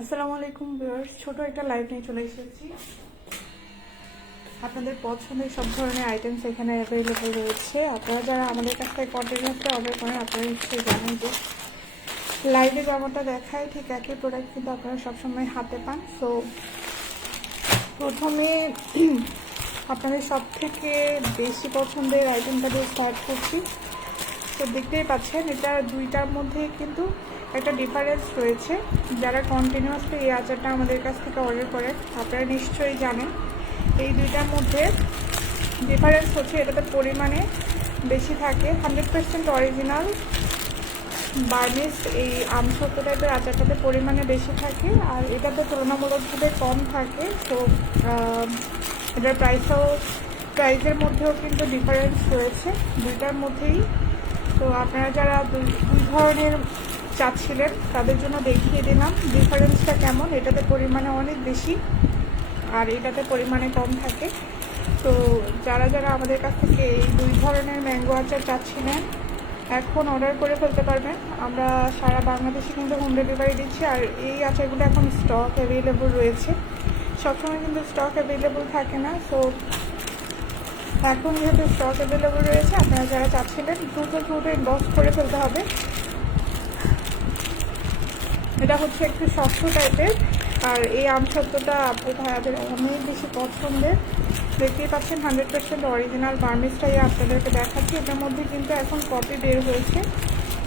আসসালামু আলাইকুম ভিউয়ার্স, ছোট একটা লাইভ নিয়ে চলে এসেছি। আপনাদের পছন্দের সব ধরনের আইটেমস এখানে অ্যাভেলেবল রয়েছে। আপনারা যারা আমাদের কাছ থেকে কন্টিনিউয়াসলি অর্ডার করেন আপনারা নিশ্চয়ই জানেন যে লাইভে যেমনটা দেখায় ঠিক একই প্রোডাক্ট কিন্তু আপনারা সবসময় হাতে পান। সো প্রথমে আপনাদের সব থেকে বেশি পছন্দের আইটেমটা দিয়ে স্টার্ট করছি। তো দেখতেই পাচ্ছেন এটা দুইটার মধ্যে কিন্তু একটা ডিফারেন্স রয়েছে। যারা কন্টিনিউয়াসলি এই আচারটা আমাদের কাছ থেকে অর্ডার করেন আপনারা নিশ্চয়ই জানেন এই দুইটার মধ্যে ডিফারেন্স হচ্ছে এটাতে পরিমাণে বেশি থাকে। 100% অরিজিনাল বার্মিজ এই আমসত্ব টাইপের আচারটাতে পরিমাণে বেশি থাকে আর এটাতে তুলনামূলকভাবে কম থাকে। তো এটার প্রাইসের মধ্যেও কিন্তু ডিফারেন্স রয়েছে দুইটার মধ্যেই। তো আপনারা যারা দুই ধরনের চাচ্ছিলেন তাদের জন্য দেখিয়ে দিলাম ডিফারেন্সটা কেমন। এটাতে পরিমাণে অনেক বেশি আর এটাতে পরিমাণে কম থাকে। তো যারা যারা আমাদের কাছ থেকে এই দুই ধরনের ম্যাঙ্গো আচার চাচ্ছিলেন এখন অর্ডার করে ফেলতে পারবেন। আমরা সারা বাংলাদেশে কিন্তু হোম ডেলিভারি দিচ্ছি আর এই আচারগুলো এখন স্টক অ্যাভেলেবল রয়েছে। সবসময় কিন্তু স্টক অ্যাভেলেবল থাকে না। সো এখন যেহেতু স্টক অ্যাভেলেবল রয়েছে আপনারা যারা চাচ্ছিলেন দ্রুত ইনবক্স করে ফেলতে হবে। এটা হচ্ছে একটু শক্ত টাইপের আর এই আমসত্বটা আপু ভাইয়াদের অনেক বেশি পছন্দের। দেখতেই পাচ্ছেন 100% অরিজিনাল বার্মিজটাই আপনাদেরকে দেখাচ্ছি। এটার মধ্যে কিন্তু এখন কপি বের হয়েছে,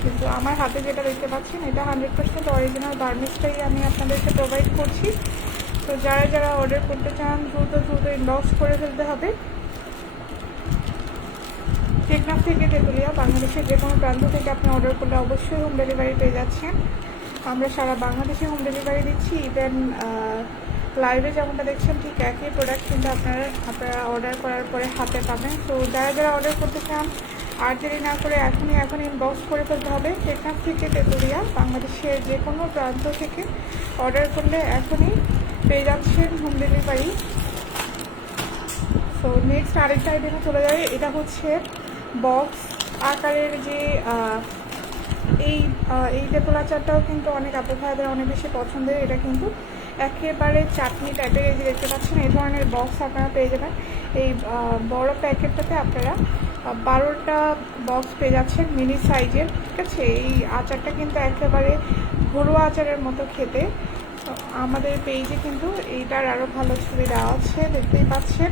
কিন্তু আমার হাতে যেটা দেখতে পাচ্ছেন এটা 100% অরিজিনাল বার্মিজটাই আমি আপনাদেরকে প্রোভাইড করছি। তো যারা যারা অর্ডার করতে চান দ্রুত ইনবক্স করে ফেলতে হবে। টেকনাফ থেকে তেঁতুলিয়া বাংলাদেশের যে কোনো প্রান্ত থেকে আপনি অর্ডার করলে অবশ্যই হোম ডেলিভারি পেয়ে যাচ্ছেন। আমরা সারা বাংলাদেশে হোম ডেলিভারি দিচ্ছি। ইভেন লাইভে যেমনটা দেখছেন ঠিক একই প্রোডাক্ট কিন্তু আপনারা অর্ডার করার পরে হাতে পাবেন। তো যারা যারা অর্ডার করতে চান আর দেরি না করে এখন ইনবক্স করে ফেলতে হবে। টেকনাফ থেকে তেঁতুলিয়া বাংলাদেশের যে কোনো প্রান্ত থেকে অর্ডার করলে এখনই পেয়ে যাচ্ছেন হোম ডেলিভারি। সো নেক্সট আরেকটা আইটেমে চলে যায়। এটা হচ্ছে বক্স আকারের যে এই তেঁতুল আচারটাও কিন্তু অনেক আপু ভাইয়াদের অনেক বেশি পছন্দের। এটা কিন্তু একেবারে চাটনি টাইপের। এই যে দেখতে পাচ্ছেন এই ধরনের বক্স আপনারা পেয়ে যাবেন। এই বড় প্যাকেটটাতে আপনারা 12টা বক্স পেয়ে যাচ্ছেন মিনি সাইজের। ঠিক আছে, এই আচারটা কিন্তু একেবারে ঘরোয়া আচারের মতো খেতে। আমাদের পেজে কিন্তু এইটার আরও ভালো ছবি দেওয়া আছে, দেখতেই পাচ্ছেন।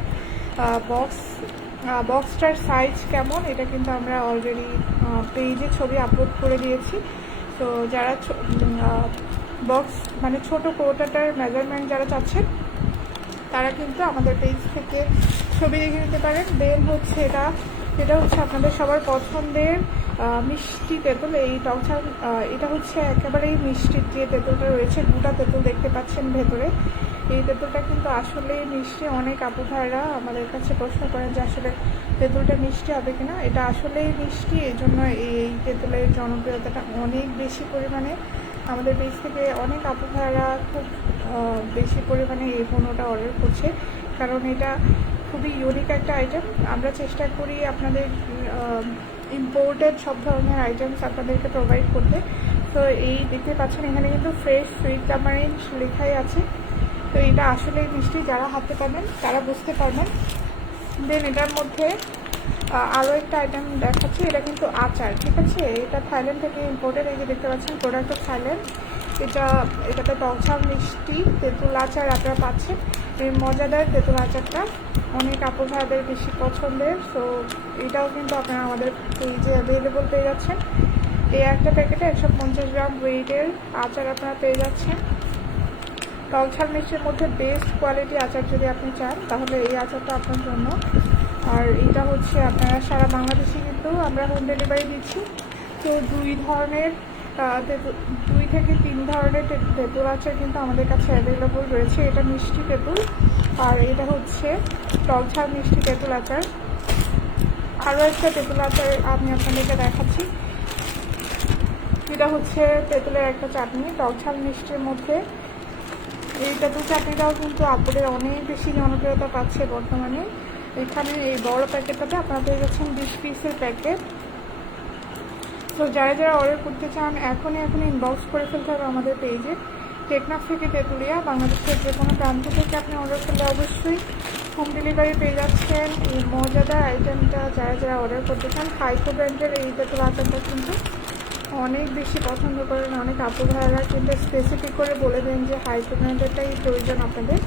বক্সটার সাইজ কেমন এটা কিন্তু আমরা অলরেডি পেজে ছবি আপলোড করে দিয়েছি। তো যারা বক্স মানে ছোটো কৌটাটার মেজারমেন্ট যারা চাচ্ছেন তারা কিন্তু আমাদের পেজ থেকে ছবি দেখে নিতে পারেন। দেন হচ্ছে এটা হচ্ছে আপনাদের সবার পছন্দের মিষ্টি তেঁতুল। এই টকঝাল এটা হচ্ছে একেবারেই মিষ্টির যে তেঁতুলটা রয়েছে, দুটা তেঁতুল দেখতে পাচ্ছেন ভেতরে। এই তেঁতুলটা কিন্তু আসলেই মিষ্টি। অনেক আপু ভাইরা আমাদের কাছে প্রশ্ন করেন যে আসলে তেঁতুলটা মিষ্টি হবে কিনা। এটা আসলেই মিষ্টি, এই জন্য এই তেঁতুলের জনপ্রিয়তাটা অনেক বেশি পরিমাণে। আমাদের পেজ থেকে অনেক আপু ভাইরা খুব বেশি পরিমাণে এই পণ্যটা অর্ডার করছে, কারণ এটা খুবই ইউনিক একটা আইটেম। আমরা চেষ্টা করি আপনাদের ইম্পোর্টেড সব ধরনের আইটেমস আপনাদেরকে প্রোভাইড করতে। তো এই দেখতে পাচ্ছেন এখানে কিন্তু ফ্রেশ সুইট টামারিন্ড লেখাই আছে। তো এটা আসলেই মিষ্টি, যারা হাতে পাবেন তারা বুঝতে পারবেন। দেন এটার মধ্যে আরও একটা আইটেম দেখাচ্ছি। এটা কিন্তু আচার, ঠিক আছে। এটা থাইল্যান্ড থেকে ইম্পোর্টেড। এই যে দেখতে পাচ্ছেন প্রোডাক্ট অফ থাইল্যান্ড। এটাতে টকঝাল মিষ্টি তেঁতুল আচার আপনারা পাচ্ছেন। এই মজাদার তেঁতুল আচারটা অনেক আপু ভাইয়াদের বেশি পছন্দের। সো এটাও কিন্তু আপনারা আমাদের পেজে অ্যাভেলেবল পেয়ে যাচ্ছেন। এই একটা প্যাকেটে 150 গ্রাম ওয়েটের আচার আপনারা পেয়ে যাচ্ছেন। টকঝাল মিষ্টির মধ্যে বেস্ট কোয়ালিটি আচার যদি আপনি চান তাহলে এই আচারটা আপনার জন্য। আর এটা হচ্ছে আপনারা সারা বাংলাদেশে কিন্তু আমরা হোম ডেলিভারি দিচ্ছি। তো 2 থেকে 3 ধরনের তেঁতুল আচার কিন্তু আমাদের কাছে অ্যাভেলেবল রয়েছে। এটা মিষ্টি তেঁতুল আর এটা হচ্ছে টকঝাল মিষ্টি তেঁতুল আচার। আরও একটা তেঁতুল আচার আমি আপনাদেরকে দেখাচ্ছি। এটা হচ্ছে তেঁতুলের একটা চাটনি টকঝাল মিষ্টির মধ্যে। এই তেঁতুল চাটনিটাও কিন্তু আপুদের অনেক বেশি জনপ্রিয়তা পাচ্ছে বর্তমানে। এখানে এই বড় প্যাকেটটাতে আপনারা পেয়ে যাচ্ছেন 20 পিসের প্যাকেট। তো যারা যারা অর্ডার করতে চান এখনই ইনবক্স করে ফেলতে হবে আমাদের পেজে। টেকনাফ থেকে তেঁতুলিয়া, বাংলাদেশের যে কোনো প্রান্ত থেকে আপনি অর্ডার করলে অবশ্যই হোম ডেলিভারি পেয়ে যাচ্ছেন। এই মজাদার আইটেমটা যারা অর্ডার করতে চান, হাইকো ব্র্যান্ডের এই তেঁতুল আচারটা কিন্তু অনেক বেশি পছন্দ করেন অনেক আপু ভাইয়ারা, কিন্তু স্পেসিফিক করে বলে দেন যে হাইকো ব্র্যান্ডেরটাই প্রয়োজন আপনাদের।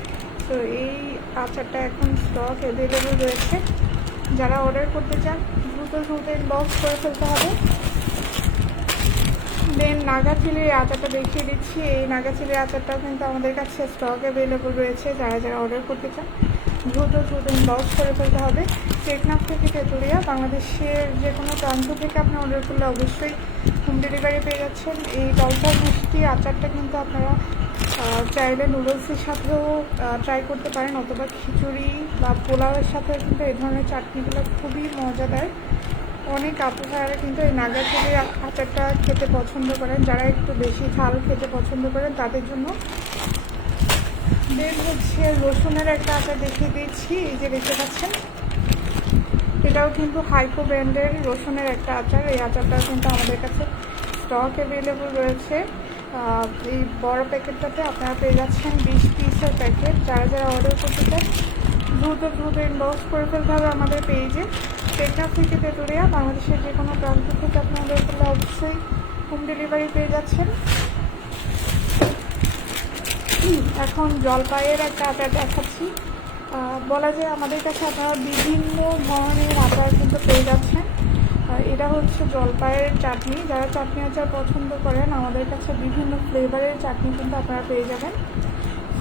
তো এই আচারটা এখন স্টক অ্যাভেলেবল রয়েছে। যারা অর্ডার করতে চান দ্রুত ইনবক্স করে ফেলতে হবে। দেন নাগাচিলির আচারটা দেখিয়ে দিচ্ছি। এই নাগাচিলির আচারটাও কিন্তু আমাদের কাছে স্টক অ্যাভেলেবল রয়েছে। যারা অর্ডার করতে চান দ্রুত ইনবক্স করে ফেলতে হবে। টেকনাফ থেকে তেঁতুলিয়া, বাংলাদেশের যে কোনো প্রান্ত থেকে আপনি অর্ডার করলে অবশ্যই হোম ডেলিভারি পেয়ে যাচ্ছেন। এই টকঝাল মিষ্টি আচারটা কিন্তু আপনারা চাইলে নুডলসের সাথেও ট্রাই করতে পারেন, অথবা খিচুড়ি বা পোলাওয়ের সাথেও কিন্তু এই ধরনের চাটনিগুলো খুবই মজাদার। অনেক আপু ভাইয়ারা কিন্তু এই নাগাচিলির আচারটা খেতে পছন্দ করেন, যারা একটু বেশি ঝাল খেতে পছন্দ করেন তাদের জন্য। দেন হচ্ছে রসুনের একটা আচার দেখিয়ে দিচ্ছি, এই যে দেখতে পাচ্ছেন, এটাও কিন্তু হাইকো ব্র্যান্ডের রসুনের একটা আচার। এই আচারটাও কিন্তু আমাদের কাছে স্টক অ্যাভেলেবল রয়েছে। এই বড় প্যাকেটটাতে আপনারা পেয়ে যাচ্ছেন 20 পিসের প্যাকেট। যারা অর্ডার করতে চান দ্রুত ইনবক্স করে ফেলতে হবে আমাদের পেজে। টেকনাফ থেকে তেঁতুলিয়া, বাংলাদেশের যে কোনো প্রান্ত থেকে আপনি অর্ডার করলে অবশ্যই হোম ডেলিভারি পেয়ে যাচ্ছেন। এখন জলপাইয়ের একটা আচার দেখাচ্ছি। বলা যায় আমাদের কাছে আপনারা বিভিন্ন ধরনের আচার কিন্তু পেয়ে যাচ্ছেন। এটা হচ্ছে জলপাইয়ের চাটনি। যারা চাটনি আচার পছন্দ করেন আমাদের কাছে বিভিন্ন ফ্লেভারের চাটনি কিন্তু আপনারা পেয়ে যাবেন।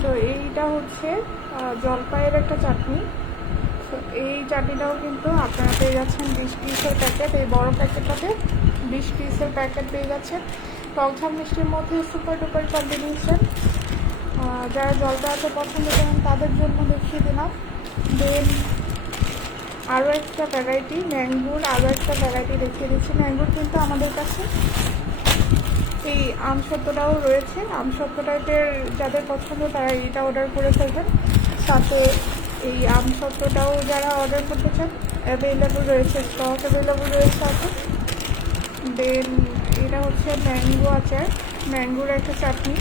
তো এইটা হচ্ছে জলপাইয়ের একটা চাটনি। তো এই চাটনিটাও কিন্তু আপনারা পেয়ে যাচ্ছেন 20 পিসের প্যাকেট। এই বড় প্যাকেটটাতে 20 পিসের প্যাকেট পেয়ে যাচ্ছেন। টকঝাল মিষ্টির মধ্যে সুপার ডুপার কম্বিনেশন। যারা জলপাই আচার পছন্দ করেন তাদের জন্য দেখিয়ে দিলাম। দেন আরও একটা ভ্যারাইটি ম্যাঙ্গোর, আরও একটা ভ্যারাইটি দেখিয়ে দিচ্ছি। ম্যাঙ্গোর কিন্তু আমাদের কাছে এই আমসত্ত্বটাও রয়েছে। আমসত্ত্ব টাইপের যাদের পছন্দ তারা এইটা অর্ডার করে ফেলবেন। সাথে এই আমসত্ত্বটাও যারা অর্ডার করতে চান অ্যাভেলেবল রয়েছে, স্টক অ্যাভেলেবল রয়েছে আছে। দেন এটা হচ্ছে ম্যাঙ্গো আচার, ম্যাঙ্গোর একটা চাটনি।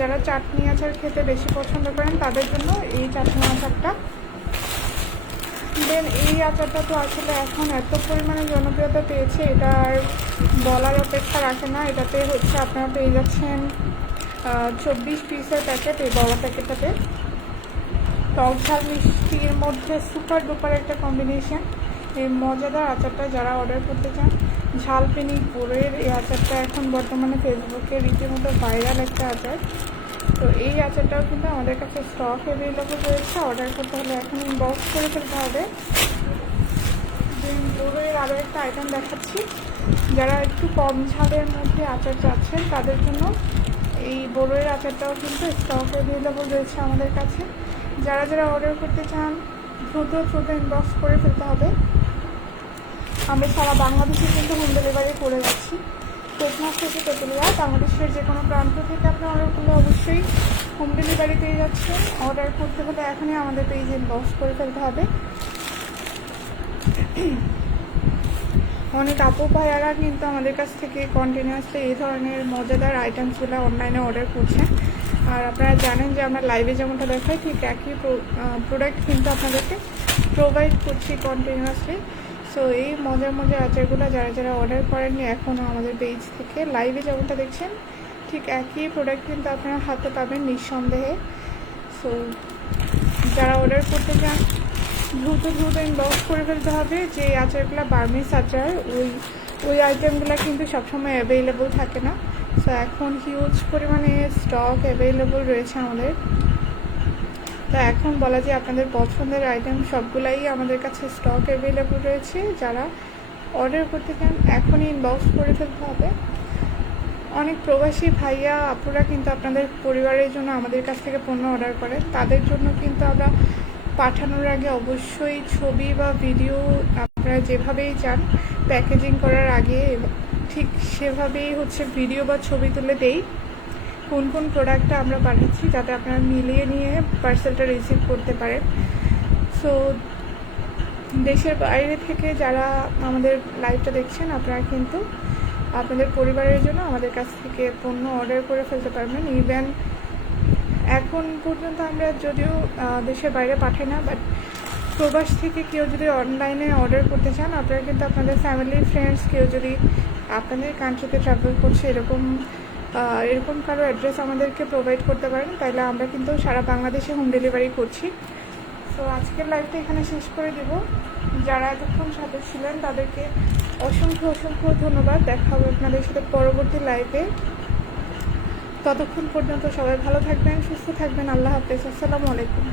যারা চাটনি আচার খেতে বেশি পছন্দ করেন তাদের জন্য এই চাটনি আচারটা। দেন এই আচারটা তো আসলে এখন এত পরিমাণে জনপ্রিয়তা পেয়েছে, এটা আর বলার অপেক্ষা রাখে না। এটাতে হচ্ছে আপনারা পেয়ে যাচ্ছেন 24 পিসের প্যাকেট। এই বড় প্যাকেটটাতে টকঝাল মিষ্টির মধ্যে সুপার ডুপার একটা কম্বিনেশন। এই মজাদার আচারটা যারা অর্ডার করতে চান, ঝালপিনি গুড়ের এই আচারটা এখন বর্তমানে ফেসবুকে রীতিমতো ভাইরাল একটা আচার। তো এই আচারটাও কিন্তু আমাদের কাছে স্টক অ্যাভেলেবল রয়েছে। অর্ডার করতে হলে এখন ইনবক্স করে ফেলতে হবে। দেন গুড়ের আরও একটা আইটেম দেখাচ্ছি। যারা একটু কম ঝালের মধ্যে আচার চাচ্ছেন তাদের জন্য এই বড়ইয়ের আচারটাও কিন্তু স্টক অ্যাভেলেবল রয়েছে আমাদের কাছে। যারা অর্ডার করতে চান দ্রুত ইনবক্স করে ফেলতে হবে। আমরা সারা বাংলাদেশে কিন্তু হোম ডেলিভারি করে যাচ্ছি। টেকনাফ থেকে তেঁতুলিয়া, বাংলাদেশের যে কোনো প্রান্ত থেকে আপনি অর্ডার করলে অবশ্যই হোম ডেলিভারি পেয়ে যাচ্ছে। অর্ডার করতে হলে এখনই আমাদের পেজে ইনবক্স করে ফেলতে হবে। অনেক আপু ভাইয়ারা কিন্তু আমাদের কাছ থেকে কন্টিনিউয়াসলি এই ধরনের মজাদার আইটেমসগুলো অনলাইনে অর্ডার করছেন। আর আপনারা জানেন যে আমরা লাইভে যেমনটা দেখাই ঠিক একই প্রোডাক্ট কিন্তু আপনাদেরকে প্রোভাইড করছি কন্টিনিউয়াসলি। সো এই মজার আচারগুলো যারা অর্ডার করেননি এখনও আমাদের পেজ থেকে লাইভে যেমনটা দেখছেন ঠিক একই প্রোডাক্ট কিন্তু আপনারা হাতে পাবেন নিঃসন্দেহে। সো যারা অর্ডার করতে চান দ্রুত ইনবক্স করে ফেলতে হবে। যে আচারগুলো বার্মিস আচার ওই আইটেমগুলো কিন্তু সবসময় অ্যাভেলেবল থাকে না। সো এখন হিউজ পরিমাণে স্টক অ্যাভেলেবল রয়েছে আমাদের। তো এখন বলা যায় আপনাদের পছন্দের আইটেম সবগুলাই আমাদের কাছে স্টক অ্যাভেলেবল রয়েছে। যারা অর্ডার করতে চান এখনই ইনবক্স করে ফেলতে হবে। অনেক প্রবাসী ভাইয়া আপুরা কিন্তু আপনাদের পরিবারের জন্য আমাদের কাছ থেকে পণ্য অর্ডার করেন। তাদের জন্য কিন্তু আমরা পাঠানোর আগে অবশ্যই ছবি বা ভিডিও আপনারা যেভাবেই চান প্যাকেজিং করার আগে ঠিক সেভাবেই হচ্ছে ভিডিও বা ছবি তুলে দেই কোন প্রোডাক্টটা আমরা পাঠাচ্ছি, যাতে আপনারা মিলিয়ে নিয়ে পার্সেলটা রিসিভ করতে পারেন। সো দেশের বাইরে থেকে যারা আমাদের লাইভটা দেখছেন আপনারা কিন্তু আপনাদের পরিবারের জন্য আমাদের কাছ থেকে পণ্য অর্ডার করে ফেলতে পারবেন। ইভেন এখন পর্যন্ত আমরা যদিও দেশের বাইরে পাঠাই না, বাট প্রবাস থেকে কেউ যদি অনলাইনে অর্ডার করতে চান, আপনারা কিন্তু আপনাদের ফ্যামিলি ফ্রেন্ডস কেউ যদি আপনাদের কান্ট্রিতে ট্রাভেল করছে এরকম কারো অ্যাড্রেস আমাদেরকে প্রোভাইড করতে পারেন, তাহলে আমরা কিন্তু সারা বাংলাদেশে হোম ডেলিভারি করছি। তো আজকের লাইভটা এখানে শেষ করে দেব। যারা এতক্ষণ সাথে ছিলেন তাদেরকে অসংখ্য অসংখ্য ধন্যবাদ। দেখা হবে আপনাদের সাথে পরবর্তী লাইভে। ততক্ষণ পর্যন্ত সবাই ভালো থাকবেন, সুস্থ থাকবেন। আল্লাহ হাফেজ। আসসালামু আলাইকুম।